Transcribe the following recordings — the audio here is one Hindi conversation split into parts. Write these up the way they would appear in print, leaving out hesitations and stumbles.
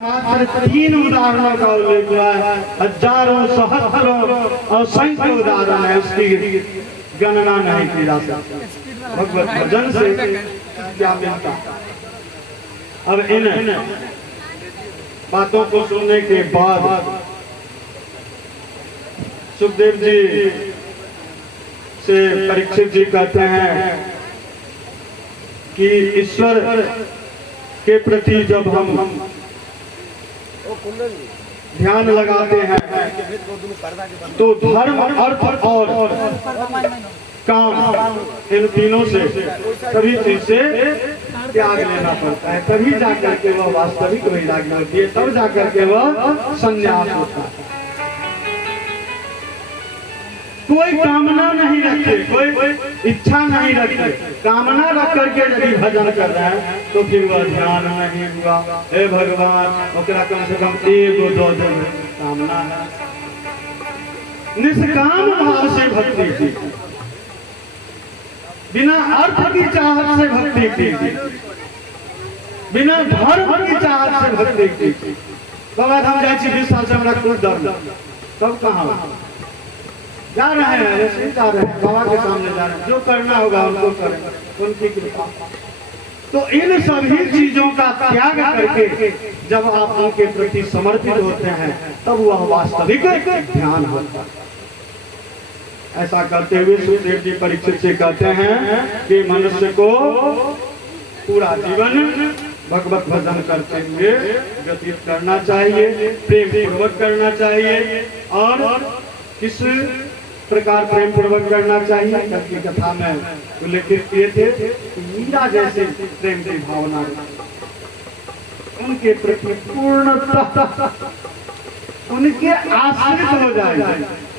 मात्र 3 उदाहरणों का उल्लेख हुआ है, हजारों सहस्रों और सैकड़ों उदाहरण है, उसकी गणना नहीं की जा सकती। भगवत भजन से क्या मिलता। अब इन बातों को सुनने के बाद सुखदेव जी से परीक्षित जी कहते हैं कि ईश्वर के प्रति जब हम ध्यान लगाते हैं तो धर्म, अर्थ और काम, इन तीनों से सभी चीज से त्याग लेना पड़ता है, तभी जाकर के वह वास्तविक वैराग्य होती है, तब जाकर के वह संन्यास होता है। कोई कामना नहीं रखे, कोई इच्छा नहीं रखे, कामना रख करके यदि भजन कर रहे हैं तो फिर वह ध्यान नहीं हुआ। हे भगवान, ओकरा कम से कम एगो दो कामना है। निष्काम भाव से भक्ति की, बिना अर्थ की चाहत से भक्ति की, बिना धर्म की चाहत से भक्ति की। बाबा धाम जाए 20 साल से हमारा कुछ डर, सब कहाँ जा रहे हैं, ऐसे जा रहे हैं, बाबा के सामने जा रहे हैं, जो करना होगा उनको करेंगे, उनकी कृपा। तो इन सभी चीजों का त्याग करके जब आप उनके प्रति समर्पित होते हैं तब वह वास्तविक ध्यान होता है। ऐसा करते हुए सुखदेव जी परीक्षित से कहते हैं कि मनुष्य को पूरा जीवन भगवत भजन करते हुए व्यतीत करना चाहिए, प्रेम पूर्वक करना चाहिए। और किस प्रकार प्रेम पूर्वक करना चाहिए, की कथा में उल्लेखित किए थे। मीरा जैसे प्रेम की भावना उनके प्रति पूर्णतः उनके आश्रित हो जाए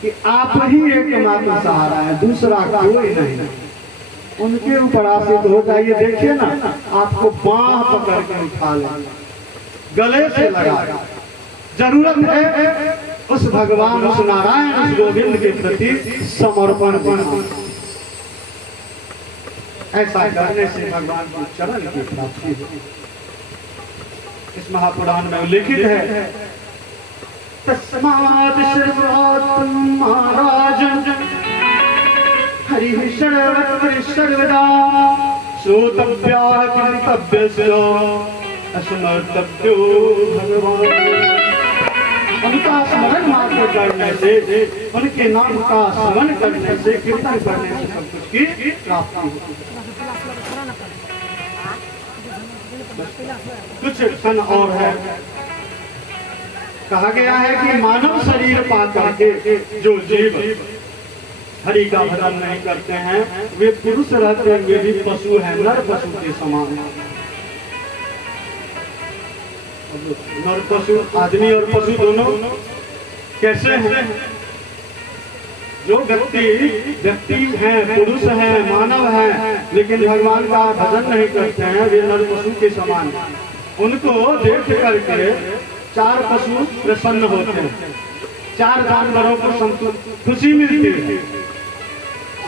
कि आप ही एकमात्र सहारा है, दूसरा कोई नहीं। उनके ऊपर आश्रित हो जाइए। देखिए ना, आपको बांह पकड़ के उठा ले, गले से लगा। जरूरत है उस भगवान, उस नारायण, उस गोविंद के प्रति समर्पण करना। ऐसा करने से भगवान के चरण की प्राप्ति होती। इस महापुराण में उल्लेखित है, तस्मात् सर्वत्र महाराज हरि सर्वत्र सर्वदा श्रोतव्यः कीर्तव्यस्य स्मर्तव्यो भगवान्। उनका स्मरण मात्र करने से, उनके नाम का स्मरण करने से, कीर्तन करने से सब कुछ की प्राप्ति होती है। कुछ क्षण और है, कहा गया है कि मानव शरीर पा करके जो जीव हरि का भजन नहीं करते हैं वे पुरुष रहते हुए भी पशु हैं, नर पशु के समान हैं। नर पशु, आदमी और पशु दोनों कैसे हैं? जो व्यक्ति हैं, पुरुष हैं, मानव हैं, लेकिन भगवान का भजन नहीं करते हैं, वे नर पशु के समान हैं। उनको देख करके 4 पशु प्रसन्न होते हैं, 4 जानवरों को खुशी मिलती है।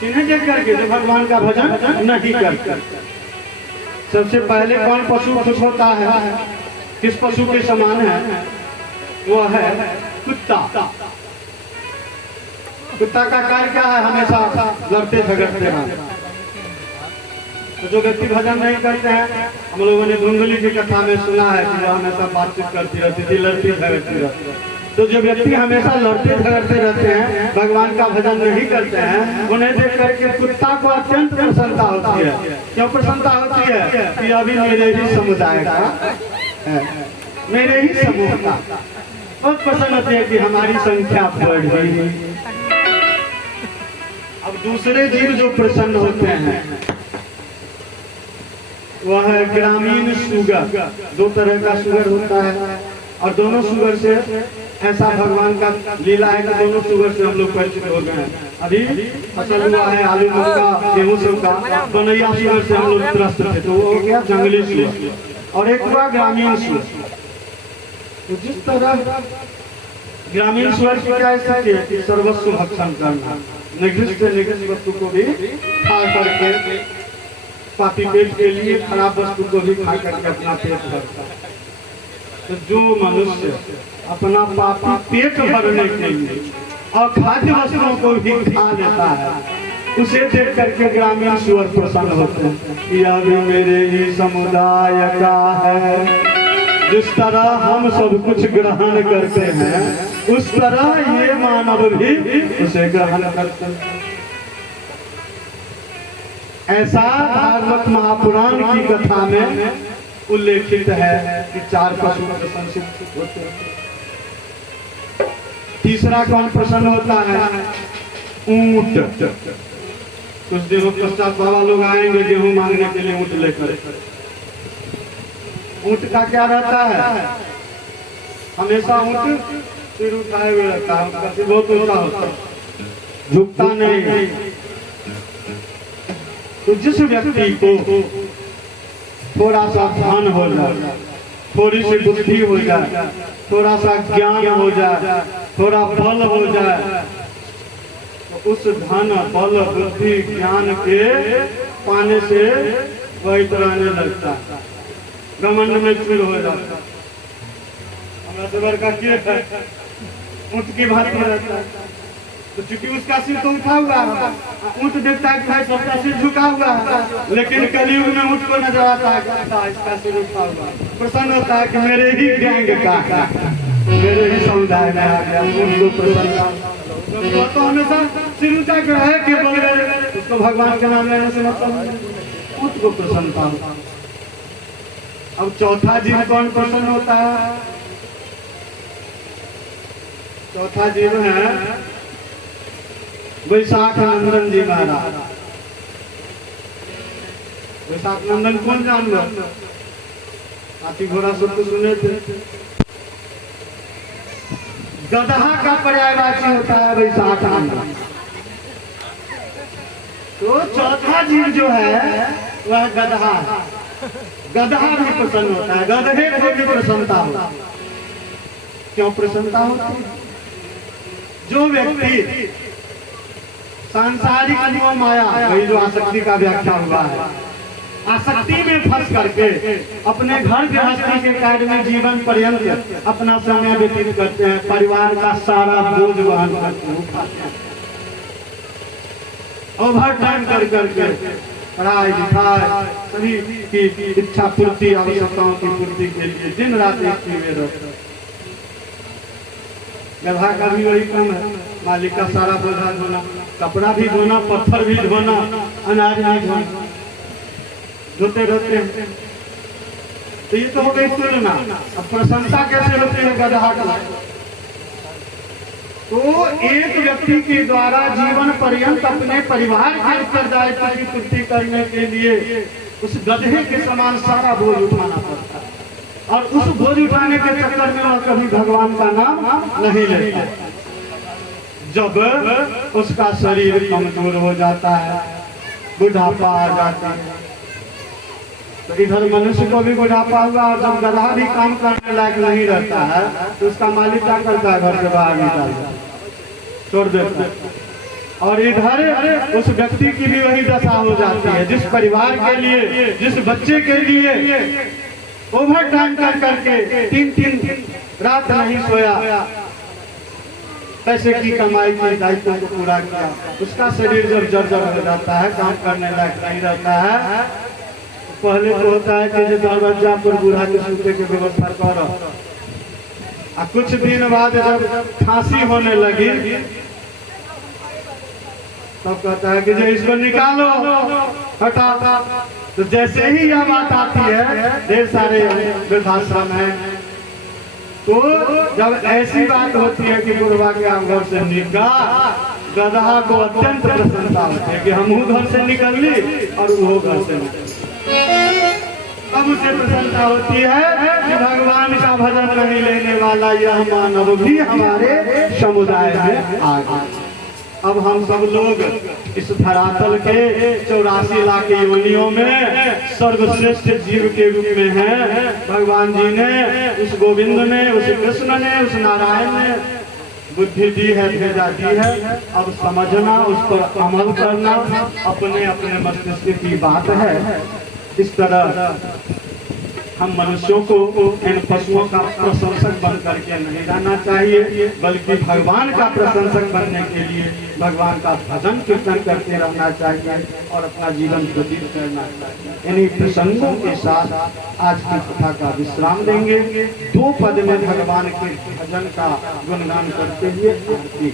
इन्हें देख करके जो भगवान का भजन नहीं करते। सबसे पहले कौन पशु खुश होता है? किस पशु के समान है? वो है कुत्ता। कुत्ता का कार्य क्या है? हमेशा लड़ते झगड़ते हैं। तो जो व्यक्ति भजन नहीं करते हैं, हम लोगों ने धुंधली की कथा में सुना है कि वो हमेशा बातचीत करती रहती थी, लड़ती झगड़ती रहती। तो जो व्यक्ति हमेशा लड़ते झगड़ते रहते हैं, भगवान का भजन नहीं करते हैं, उन्हें देख करके कुत्ता को अत्यंत प्रसन्नता होती है। क्यों प्रसन्नता होती है? कि अभी मेरे ही समुदाय का है, मेरे ही समूह का। बहुत पसंद होती है कि हमारी संख्या बढ़ गई। अब दूसरे जीव जो प्रसन्न होते हैं वह है ग्रामीण सुगर। 2 तरह का सुगर होता है और दोनों सुगर से ऐसा भगवान का लीला है कि दोनों सुगर से हम लोग परिचित हो गए हैं। अभी फसल हुआ है आलू का, गेहूं सब का, बनैया सुगर से हम लोग त्रस्त थे, तो वो हो गया जंगली सुगर। और एक हुआ ग्रामीण सुअर। तो जिस तरह ग्रामीण सुअर की क्या स्थिति है कि सर्वस्व भक्षण करना, निकृष्ट से निकृष्ट वस्तु को भी खा करके, पापी पेट के लिए खराब वस्तु को भी खा करके अपना पेट भरता है। तो जो मनुष्य अपना पापी पेट भरने के लिए और खाद्य वस्तुओं को भी खा लेता है, उसे देख करके ग्रामीण सुअर प्रसन्न होते हैं। यह भी मेरे ही समुदाय का है। जिस तरह हम सब कुछ ग्रहण करते हैं, उस तरह ये मानव भी उसे ग्रहण करते हैं। ऐसा भागवत महापुराण की कथा में उल्लेखित है कि 4 पशु प्रसन्न होते हैं। तीसरा कौन प्रसन्न होता है? ऊंट। कुछ दिनों पश्चात बाबा लोग आएंगे गेहूं मांगने के लिए ऊंट लेकर। ऊंट का क्या रहता है? हमेशा ऊंट सिर उठाए हुए रहता है, उसका सिर बहुत ऊंचा होता है, झुकता नहीं। तो जिस व्यक्ति को थोड़ा सा धन हो जाए, थोड़ी सी बुद्धि हो जाए, थोड़ा सा ज्ञान हो जाए, थोड़ा बल हो जाए, तो उस धन बल बुद्धि ज्ञान के पाने से वही रहने लगता है, घमंड में चूर हो जाता है। हमारा सबर का क्या है? ऊंट की भांति रहता है। तो चूंकि उसका सिर तो उठा हुआ है, ऊंट देखता है कि भाई सबका सिर झुका हुआ है, लेकिन कलयुग में ऊंट को नजर आता है कि इसका सिर उठा हुआ है। प्रसन्न होता है कि मेरे ही गैंग का, मेरे ही समुदाय में आ गया। ऊंट को प्रसन्न तो हमेशा सिर ऊंचा कर है कि बोल रहे उसको भगवान के नाम लेने से मतलब ऊंट को प्रसन्नता होता। अब चौथा जीव कौन प्रसन्न होता है? चौथा जीव है वैशाख नंदन जी महाराज। वैशाख नंदन कौन जानवर? हाथी घोड़ा सब तो सुने थे। गधा का पर्यायवाची होता है वैशाख नंदन। तो चौथा जीव जो है वह गधा। गधा भी प्रसन्न होता है, गधे को भी प्रसन्नता होती है। क्यों प्रसन्नता होती है? जो व्यक्ति सांसारिक मोह माया, वही जो आसक्ति का व्याख्या हुआ है, आसक्ति में फंस करके अपने घर गृहस्थी के कार्य में जीवन पर्यंत अपना समय व्यतीत करते हैं, परिवार का सारा बोझ वहन करते हैं, ओवर टाइम कर करके पढ़ाई लिखाई सभी की इच्छा पूर्ति, आवश्यकताओं की पूर्ति के लिए दिन रात एक में रहते हैं। गधा का भी वही काम है, मालिक का सारा बोझा धोना, कपड़ा भी धोना, पत्थर भी धोना, अनाज भी धोना, धोते रहते हैं। तो ये तो हो गई तुलना। अब प्रशंसा कैसे होती है गधा का? तो एक व्यक्ति के द्वारा जीवन पर्यंत अपने परिवार के उत्तरदायित्व की पूर्ति करने के लिए उस गधे के समान सारा बोझ उठाना पड़ता है, और उस बोझ उठाने के चक्कर में वह कभी भगवान का नाम नहीं लेता। जब उसका शरीर कमजोर हो जाता है, बुढ़ापा आ जाता है, तो इधर मनुष्य को भी बुढ़ापा हुआ, और जब गधा भी काम करने लायक नहीं रहता है तो उसका मालिक क्या करता है? घर से बाहर निकालता है, छोड़ देता है। और इधर उस व्यक्ति की भी वही दशा हो जाती है, जिस परिवार के लिए, जिस बच्चे के लिए ओवर टाइम कर करके 3 रात नहीं सोया, पैसे की कमाई के दायित्व को पूरा किया, उसका शरीर जब जर्जर हो जाता है, काम करने लायक नहीं रहता है, तो पहले तो होता है कि दरवाजा पर बूढ़ा के सूते की व्यवस्था करो, और कुछ दिन बाद जब खांसी होने लगी तब कहता है कि जो इसको निकालो, हटा। तो जैसे ही यह बात आती है, ढेर सारे वृद्धाश्रम है, तो जब ऐसी बात होती है कि बुढ़वा के हम घर से निकाल, गधा को अत्यंत प्रसन्नता होती है कि हम घर से निकल ली और वो घर से निकल। अब उसे प्रसन्नता होती है कि भगवान का भजन नहीं लेने वाला यह मानव भी हमारे समुदाय में आ गया। अब हम सब लोग इस धरातल के 84 लाख योनियों में सर्वश्रेष्ठ जीव के रूप में हैं। भगवान जी ने, उस गोविंद ने, उस कृष्ण ने, उस नारायण ने बुद्धि दी है, भेजा दी है। अब समझना, उस पर अमल करना अपने अपने मस्तिष्क की बात है। इस तरह हम मनुष्यों को इन पशुओं का प्रशंसक बन करके नहीं रहना चाहिए, बल्कि भगवान का प्रशंसक बनने के लिए भगवान का भजन कीर्तन करते रहना चाहिए और अपना जीवन व्यतीत करना चाहिए। इन्हीं प्रसंगों के साथ आज की कथा का विश्राम देंगे। 2 पद में भगवान के भजन का गुणगान करते हुए आरती।